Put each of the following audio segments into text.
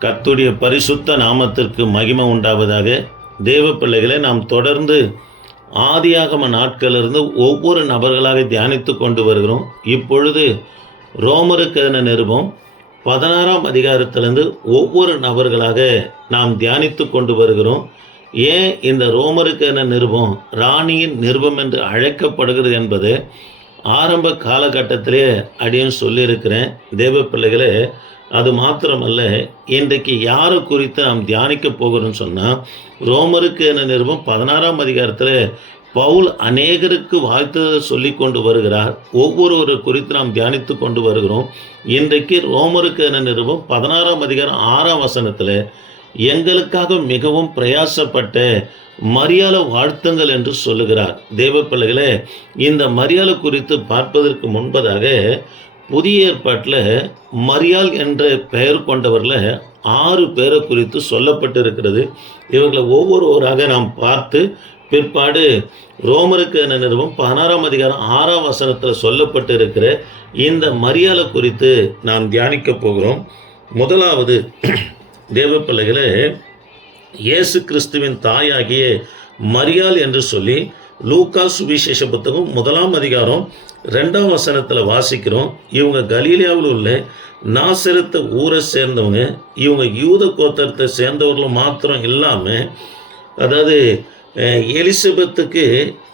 கத்துடைய பரிசுத்த நாமத்திற்கு மகிமை உண்டாவதாக தேவ பிள்ளைகளை நாம் தொடர்ந்து ஆதியாகம நாட்களிலிருந்து ஒவ்வொரு நபர்களாக தியானித்து கொண்டு வருகிறோம். இப்பொழுது ரோமருக்கு என நிருபம் பதினாறாம் அதிகாரத்திலிருந்து ஒவ்வொரு நபர்களாக நாம் தியானித்து கொண்டு வருகிறோம். ஏன் இந்த ரோமருக்கு என நிருபம் ராணியின் நிருபம் என்று அழைக்கப்படுகிறது என்பது ஆரம்ப காலகட்டத்திலே அடியும் சொல்லியிருக்கிறேன். தேவ பிள்ளைகளே அது மாத்திரமல்ல இன்றைக்கு யாரை குறித்து நாம் தியானிக்க போகிறோம்னு சொன்னால் ரோமருக்கு என நிருபம் பதினாறாம் அதிகாரத்தில் பவுல் அநேகருக்கு வாழ்த்து சொல்லி கொண்டு வருகிறார். ஒவ்வொருவரை குறித்து நாம் தியானித்து கொண்டு வருகிறோம். இன்றைக்கு ரோமருக்கு என நிருபம் பதினாறாம் அதிகாரம் ஆறாம் வசனத்தில் எங்களுக்காக மிகவும் பிரயாசப்பட்ட மரியாதை வாழ்த்துங்கள் என்று சொல்லுகிறார். தேவ பிள்ளைகளே இந்த மரியாதை குறித்து பார்ப்பதற்கு முன்பதாக புதிய ஏற்பாட்டில் மரியால் என்ற பெயர் கொண்டவரில் ஆறு பேரை குறித்து சொல்லப்பட்டிருக்கிறது. இவர்களை ஒவ்வொருவராக நாம் பார்த்து பிற்பாடு ரோமருக்கு என நிறுவம் பதினாறாம் அதிகாரம் ஆறாம் வசனத்தில் சொல்லப்பட்டு இருக்கிற இந்த மரியாதை குறித்து நாம் தியானிக்க போகிறோம். முதலாவது தேவ பிள்ளைகளே இயேசு கிறிஸ்துவின் தாயாகிய மரியாள் என்று சொல்லி லூக்கா சுவிசேஷ புத்தகம் முதலாம் அதிகாரம் ரெண்டாம் வசனத்தில் வாசிக்கிறோம். இவங்க கலீலியாவில் உள்ள நாசரத்த ஊரை சேர்ந்தவங்க. இவங்க யூத கோத்தரத்தை சேர்ந்தவர்களும் மாத்திரம் இல்லாமல் அதாவது எலிசபெத்துக்கு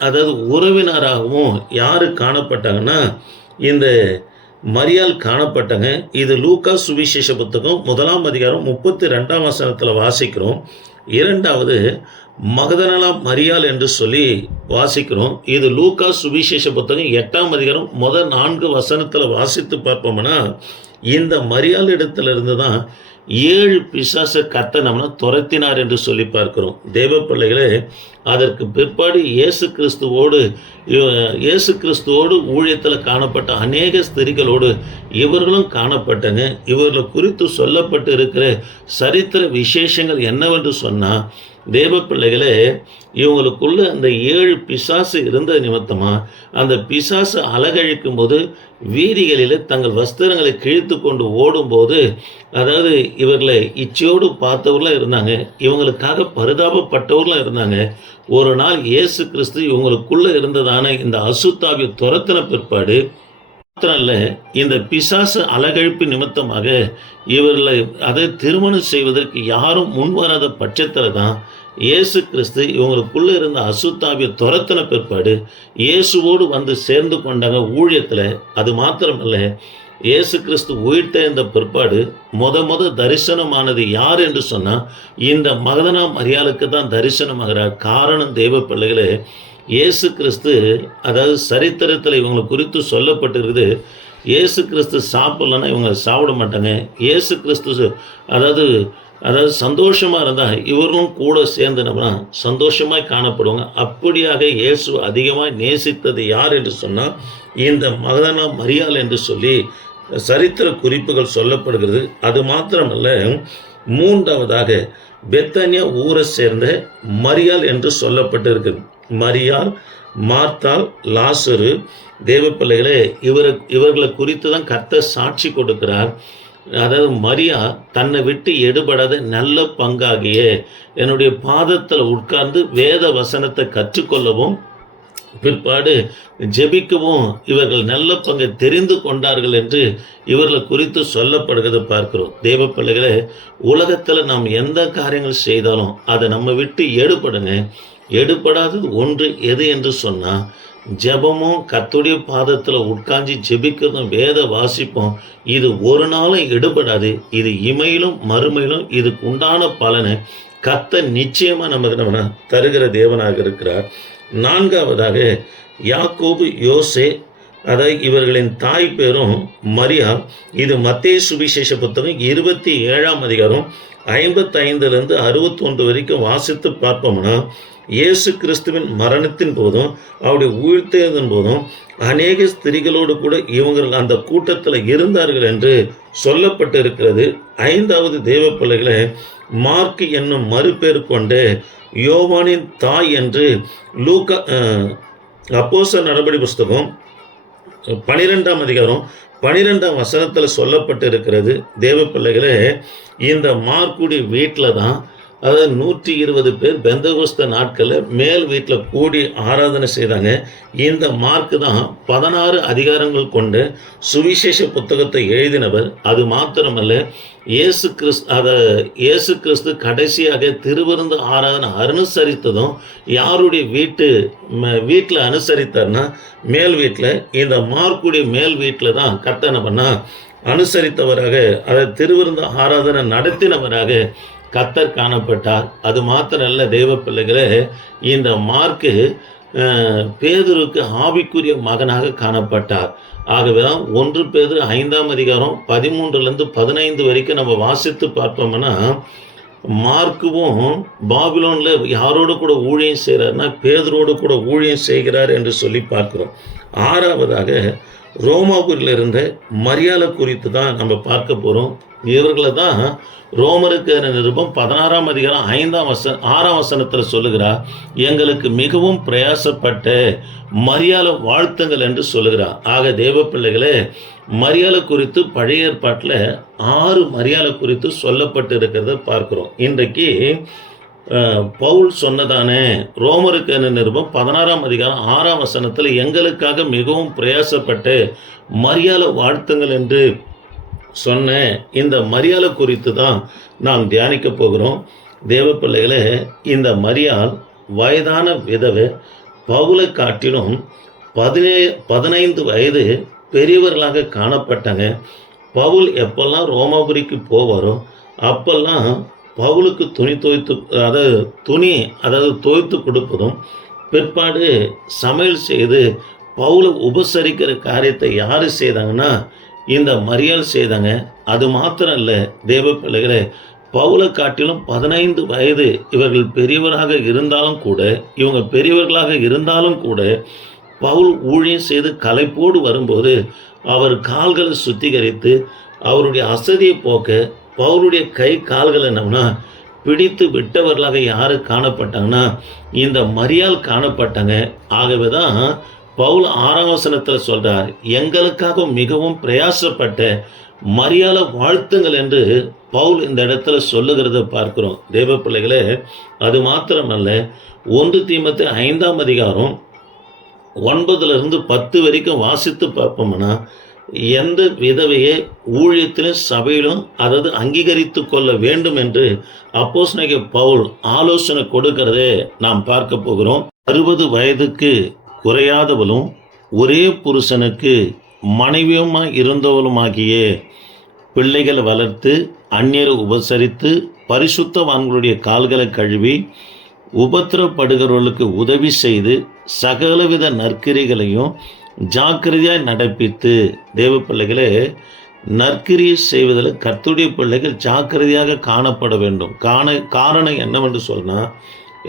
அதாவது உறவினராகவும் யார் காணப்பட்டாங்கன்னா இந்த மரியால் காணப்பட்டாங்க. இது லூக்கா சுவிசேஷ புத்தகம் முதலாம் அதிகாரம் முப்பத்தி ரெண்டாம் வசனத்தில் வாசிக்கிறோம். இரண்டாவது மகதனலா மரியாள் என்று சொல்லி வாசிக்கிறோம். இது லூக்கா சுவிசேஷ புத்தகம் எட்டாம் அதிகாரம் முதல் நான்கு வசனத்தில் வாசித்து பார்ப்போம்னா இந்த மரியாள் இடத்துல இருந்து தான் ஏழு பிசாச கத்தை நம்மளை துரத்தினார் என்று சொல்லி பார்க்கிறோம். தேவ பிள்ளைகளே அதற்கு பிற்பாடு இயேசு கிறிஸ்துவோடு இவ- இயேசு கிறிஸ்துவோடு ஊழியத்தில் காணப்பட்ட அநேக ஸ்திரிகளோடு இவர்களும் காணப்பட்டங்க. இவர்களை குறித்து சொல்லப்பட்டு இருக்கிற சரித்திர விசேஷங்கள் என்னவென்று சொன்னால் தேவ பிள்ளைகளே இவங்களுக்குள்ள அந்த ஏழு பிசாசு இருந்த நிமித்தமாக அந்த பிசாசு அலகழிக்கும் போது வீதிகளில் தங்கள் வஸ்திரங்களை கிழித்து கொண்டு ஓடும்போது அதாவது இவர்களை இச்சையோடு பார்த்தவர்களும் இருந்தாங்க இவங்களுக்காக பரிதாபப்பட்டவர்களும் இருந்தாங்க. ஒரு நாள் இயேசு கிறிஸ்து இவங்களுக்குள்ளே இருந்ததான இந்த அசுத்தாவிய துரத்தின பிற்பாடு மாத்திரம் இந்த பிசாசு அலகழிப்பு நிமித்தமாக இவர்களை அதை திருமணம் செய்வதற்கு யாரும் முன்வராத பட்சத்தில் தான் இயேசு கிறிஸ்து இவங்களுக்குள்ளே இருந்த அசுத்தாவிய துரத்தின பிற்பாடு இயேசுவோடு வந்து சேர்ந்து கொண்டாங்க ஊழியத்தில் அது மாத்திரமல்ல இயேசு கிறிஸ்து உயிர்த்தெழுந்த பிற்பாடு முத முத தரிசனமானது யார் என்று சொன்னால் இந்த மகதனா மரியாளுக்கு தான் தரிசனமாகிறார். காரணம் தெய்வ பிள்ளைகளே இயேசு கிறிஸ்து அதாவது சரித்திரத்தில் இவங்களை குறித்து சொல்லப்பட்டிருக்குது. இயேசு கிறிஸ்து சாப்பிட்லன்னா இவங்க சாப்பிட மாட்டாங்க. இயேசு கிறிஸ்து அதாவது அதாவது சந்தோஷமாக இருந்தால் இவர்களும் கூட சேர்ந்தனம்னா சந்தோஷமாய் காணப்படுவாங்க. அப்படியாக இயேசு அதிகமாக நேசித்தது யார் என்று சொன்னால் இந்த மகதனா மரியாள் என்று சொல்லி சரித்திர குறிப்புகள் சொல்லப்படுகிறது. அது மாத்திரமல்ல மூன்றாவதாக பெத்தானியா ஊரை சேர்ந்த மரியாள் என்று சொல்லப்பட்டிருக்குது. மரியாள் மார்த்தாள் லாசரு தேவ பிள்ளைகளே இவரை இவர்களை குறித்து தான் கர்த்தர் சாட்சி கொடுக்கிறார். அதாவது மரியா தன்னை விட்டு எடுபடாத நல்ல பங்காகிய என்னுடைய பாதத்தில் உட்கார்ந்து வேத வசனத்தை கற்றுக்கொள்ளவும் பிற்பாடு ஜெபிக்கவும் இவர்கள் நல்ல பங்கை தெரிந்து கொண்டார்கள் என்று இவர்களை குறித்து சொல்லப்படுகிறத பார்க்கிறோம். தேவ பிள்ளைகளே உலகத்தில் நாம் எந்த காரியங்கள் செய்தாலும் அதை நம்ம விட்டு எடுபடுங்க. எடுபடாதது ஒன்று எது என்று சொன்னால் ஜெபமும் கத்துடைய பாதத்தில் உட்காந்து ஜெபிக்கிறதும் வேத வாசிப்போம் இது ஒரு நாளும் எடுபடாது இது இமையிலும் மறுமையிலும் இதுக்கு உண்டான பலனை கத்த நிச்சயமாக நமக்கு நம்ம தருகிற தேவனாக இருக்கிறார். நான்காவதாக யாக்கோபு யோசே அதாவது இவர்களின் தாய் பேரும் மரியா. இது மத்திய சுவிசேஷ புத்தகம் இருபத்தி ஏழாம் அதிகாரம் ஐம்பத்தைந்துலேருந்து அறுபத்தொன்று வரைக்கும் வாசித்து பார்ப்போம்னா இயேசு கிறிஸ்துவின் மரணத்தின் போதும் அவருடைய உயிர்த்தெழுதன் போதும் அநேக ஸ்திரிகளோடு கூட இவங்கள் அந்த கூட்டத்தில் இருந்தார்கள் என்று சொல்லப்பட்டு இருக்கிறது ஐந்தாவது தெய்வ பிள்ளைகளை மார்க் என்னும் மறுபேர் கொண்டு யோவானின் தாய் என்று லூக்கா அப்போச நடபடி புஸ்தகம் பனிரெண்டாம் அதிகாரம் பனிரெண்டாம் வசனத்தில் சொல்லப்பட்டு இருக்கிறது தேவ பிள்ளைகளே இந்த மார்க்குடி வீட்டில் தான் அதாவது நூற்றி இருபது பேர் பெந்தகுஸ்த நாட்களில் மேல் வீட்டில் கூடி ஆராதனை செய்தாங்க. இந்த மார்க்கு தான் பதினாறு அதிகாரங்கள் கொண்டு சுவிசேஷ புத்தகத்தை எழுதினவர். அது மாத்திரமல்ல இயேசு கிறிஸ்து அதை இயேசு கிறிஸ்து கடைசியாக திருவிருந்து ஆராதனை அனுசரித்ததும் யாருடைய வீட்டு வீட்டில் அனுசரித்தார்னா மேல் வீட்டில் இந்த மார்க்குடைய மேல் வீட்டில் தான் கத்தனை பண்ணால் அனுசரித்தவராக அதை திருவிருந்து ஆராதனை நடத்தினவராக கத்தர் காணப்பட்டார். அது மாத்திரல்ல அல்ல தெய்வ பிள்ளைகளே இந்த மார்க்கு பேதருக்கு ஆவிக்குரிய மகனாக காணப்பட்டார். ஆகவே தான் ஒன்று பேதுரு ஐந்தாம் அதிகாரம் பதிமூன்றுலேருந்து பதினைந்து வரைக்கும் நம்ம வாசித்து பார்ப்போம்னா மார்க்குவும் பாபிலோனில் யாரோடு கூட ஊழியம் செய்கிறார்னா பேதரோடு கூட ஊழியம் செய்கிறார் என்று சொல்லி பார்க்குறோம். ஆறாவதாக ரோமாபுரியில் இருந்த மரியாதை குறித்து தான் நம்ம பார்க்க போகிறோம் இவர்களை தான் ரோமருக்கு நிருபம் பதினாறாம் அதிகாரம் ஐந்தாம் வச ஆறாம் வசனத்தில் சொல்லுகிறார் எங்களுக்கு மிகவும் பிரயாசப்பட்ட மரியாதை வாழ்த்துங்கள் என்று சொல்லுகிறார் ஆக தேவ பிள்ளைகளே மரியாதை குறித்து பழைய ஏற்பாட்டில் ஆறு மரியாதை குறித்து சொல்லப்பட்டு இருக்கிறத பார்க்குறோம். இன்றைக்கு பவுல் சொன்னதானே? ரோமருக்கு என்ன நிருபம்? பதினாறாம் அதிகாரம் ஆறாம் வசனத்தில் எங்களுக்காக மிகவும் பிரயாசப்பட்டு மரியாதை வாழ்த்துங்கள் என்று சொன்ன இந்த மரியாதை குறித்து தான் நாம் தியானிக்க போகிறோம். தேவ பிள்ளைகளே இந்த மரியால் வயதான விதவை பவுலை காட்டிலும் பதினே பதினைந்து வயது பெரியவர்களாக காணப்பட்டாங்க. பவுல் எப்பெல்லாம் ரோமாபுரிக்கு போவாரோ அப்பெல்லாம் பவுலுக்கு துணி துவைத்து அதாவது துணி அதாவது துவைத்து கொடுப்பதும் பிற்பாடு சமையல் செய்து பவுலை உபசரிக்கிற காரியத்தை யார் செய்தாங்கன்னா இந்த மரியாள் செய்தாங்க. அது மாத்திரம் இல்லை தேவ பிள்ளைகளை பவுலை காட்டிலும் பதினைந்து வயது இவர்கள் பெரியவராக இருந்தாலும் கூட இவங்க பெரியவர்களாக இருந்தாலும் கூட பவுல் ஊழியம் செய்து களைப்போடு வரும்போது அவர் கால்களை சுத்திகரித்து அவருடைய அசதியை போக்க பவுலுடைய கை கால்கள் என்னம்னா பிடித்து விட்டவர்களாக யார் காணப்பட்டாங்கன்னா இந்த மரியால் காணப்பட்டாங்க. ஆகவே தான் பவுல் ஆறாம் வசனத்தில் எங்களுக்காக மிகவும் பிரயாசப்பட்ட மரியாதை வாழ்த்துங்கள் என்று பவுல் இந்த இடத்துல சொல்லுகிறத பார்க்கிறோம். தேவ பிள்ளைகளே அது மாத்திரமல்ல ஒன்று தீமத்து ஐந்தாம் அதிகாரம் ஒன்பதுலேருந்து பத்து வரைக்கும் வாசித்து பார்ப்போம்னா எந்த விதவையை ஊழியத்திலும் சபையிலும் அதாவது அங்கீகரித்து கொள்ள வேண்டும் என்று அப்போஸ்தலனாகிய பவுல் ஆலோசனை கொடுக்கிறதே நாம் பார்க்க போகிறோம். அறுபது வயதுக்கு குறையாதவளும் ஒரே புருஷனுக்கு மனைவியுமாய் இருந்தவளுமாகிய பிள்ளைகளை வளர்த்து அந்நியரை உபசரித்து பரிசுத்தவான்களுடைய கால்களை கழுவி உபத்திரப்படுகிறவர்களுக்கு உதவி செய்து சகலவித நற்கிரிகளையும் ஜாக்கிரதையாக நடப்பித்து தேவ பிள்ளைகளே நற்கிரியை செய்வதில் கர்த்துடைய பிள்ளைகள் ஜாக்கிரதையாக காணப்பட வேண்டும். காண காரணம் என்னவென்று சொன்னால்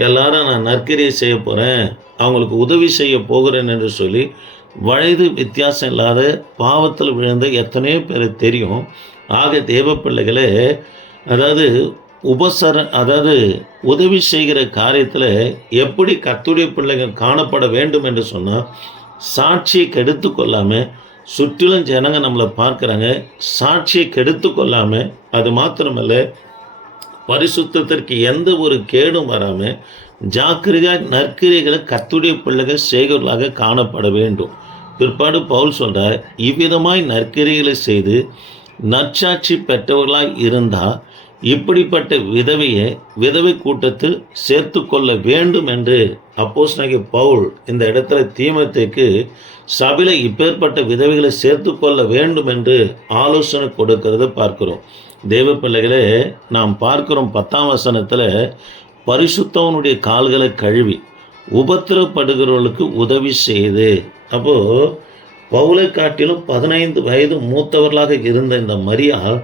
எல்லாரும் நான் நற்கிரியை செய்ய போகிறேன் அவங்களுக்கு உதவி செய்ய போகிறேன் என்று சொல்லி வயது வித்தியாசம் இல்லாத பாவத்தில் விழுந்த எத்தனையோ பேர் தெரியும். ஆக தேவ பிள்ளைகளே அதாவது உபசர அதாவது உதவி செய்கிற காரியத்தில் எப்படி கத்துடைய பிள்ளைகள் காணப்பட வேண்டும் என்று சொன்னால் சாட்சியை கெடுத்து கொள்ளாமல் சுற்றிலும் ஜனங்க நம்மளை பார்க்குறாங்க. சாட்சியை கெடுத்து கொள்ளாமல் அது மாத்திரமல்ல பரிசுத்திற்கு எந்த ஒரு கேடும் வராமல் ஜாக்கிரதையாக நற்கிரைகளை கத்துடைய பிள்ளைகள் சேகர்களாக காணப்பட வேண்டும். பிற்பாடு பவுல் சொல்கிறார் இவ்விதமாய் நற்கிரைகளை செய்து நற்சாட்சி பெற்றவர்களாக இருந்தால் இப்படிப்பட்ட விதவையை விதவை கூட்டத்தில் சேர்த்து கொள்ள வேண்டும் என்று அப்போஸ் பவுல் இந்த இடத்துல தீமத்துக்கு சபையில் இப்பேற்பட்ட விதவைகளை சேர்த்து கொள்ள வேண்டும் என்று ஆலோசனை கொடுக்கிறத பார்க்கிறோம். தேவ பிள்ளைகளே நாம் பார்க்கிறோம் பத்தாம் வசனத்தில் பரிசுத்தவனுடைய கால்களை கழுவி உபத்திரப்படுகிறவர்களுக்கு உதவி செய்து. அப்போது பவுலை காட்டிலும் பதினைந்து வயது மூத்தவர்களாக இருந்த இந்த மரியாள்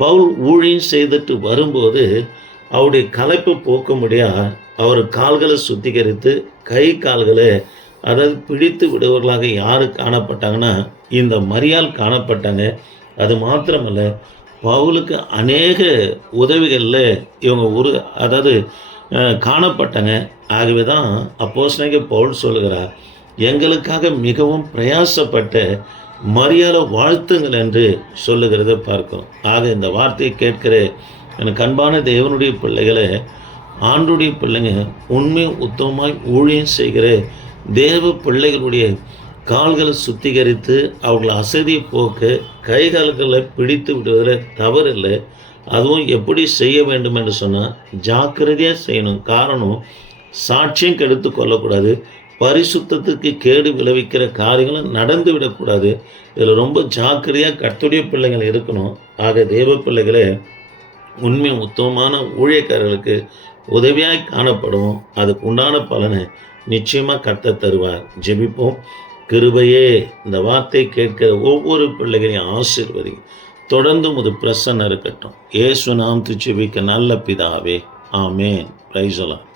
பவுல் ஊழியம் செய்துட்டு வரும்போது அவருடைய கலைப்பு போக்க முடியா அவர் கால்களை சுத்திகரித்து கை கால்களை அதாவது பிடித்து விடுவர்களாக யார் காணப்பட்டாங்கன்னா இந்த மரியால் காணப்பட்டாங்க. அது மாத்திரமல்ல பவுலுக்கு அநேக உதவிகளில் இவங்க ஒரு அதாவது காணப்பட்டாங்க. ஆகவே தான் அப்போஸ்தலனாகிய பவுல் சொல்லுகிறார் எங்களுக்காக மிகவும் பிரயாசப்பட்ட மரியாதை வாழ்த்துங்கள் என்று சொல்லுகிறத பார்க்கிறோம். ஆக இந்த வார்த்தையை கேட்கிற எனக்கு அன்பான தேவனுடைய பிள்ளைகளை ஆண்டுடைய பிள்ளைங்க உண்மை உத்தமமாய் ஊழியம் செய்கிற தேவ பிள்ளைகளுடைய கால்களை சுத்திகரித்து அவர்களை அசதியை போக்க கை கால்களை பிடித்து விடுவதில் தவறில்லை அதுவும் எப்படி செய்ய வேண்டும் என்று சொன்னால் ஜாக்கிரதையாக செய்யணும். காரணம் சாட்சியம் கெடுத்து கொள்ளக்கூடாது. பரிசுத்தத்துக்கு கேடு விளைவிக்கிற காரியங்களும் நடந்து விடக்கூடாது. இதில் ரொம்ப ஜாக்கிரதையாக கர்த்தருடைய பிள்ளைகள் இருக்கணும். ஆக தேவ பிள்ளைகளே உண்மை உத்தமமான ஊழியக்காரர்களுக்கு உதவியாய் காணப்படும். அதுக்கு உண்டான பலனை நிச்சயமாக கத்த தருவார். ஜெபிப்போம். கிருபையே இந்த வார்த்தை கேட்கிற ஒவ்வொரு பிள்ளைகளையும் ஆசீர்வதி தொடர்ந்து முது பிரசன்னம் இருக்கட்டும். ஏசு நாம் துச்செபிக்க நல்ல பிதாவே. ஆமேன். பிரைசலாம்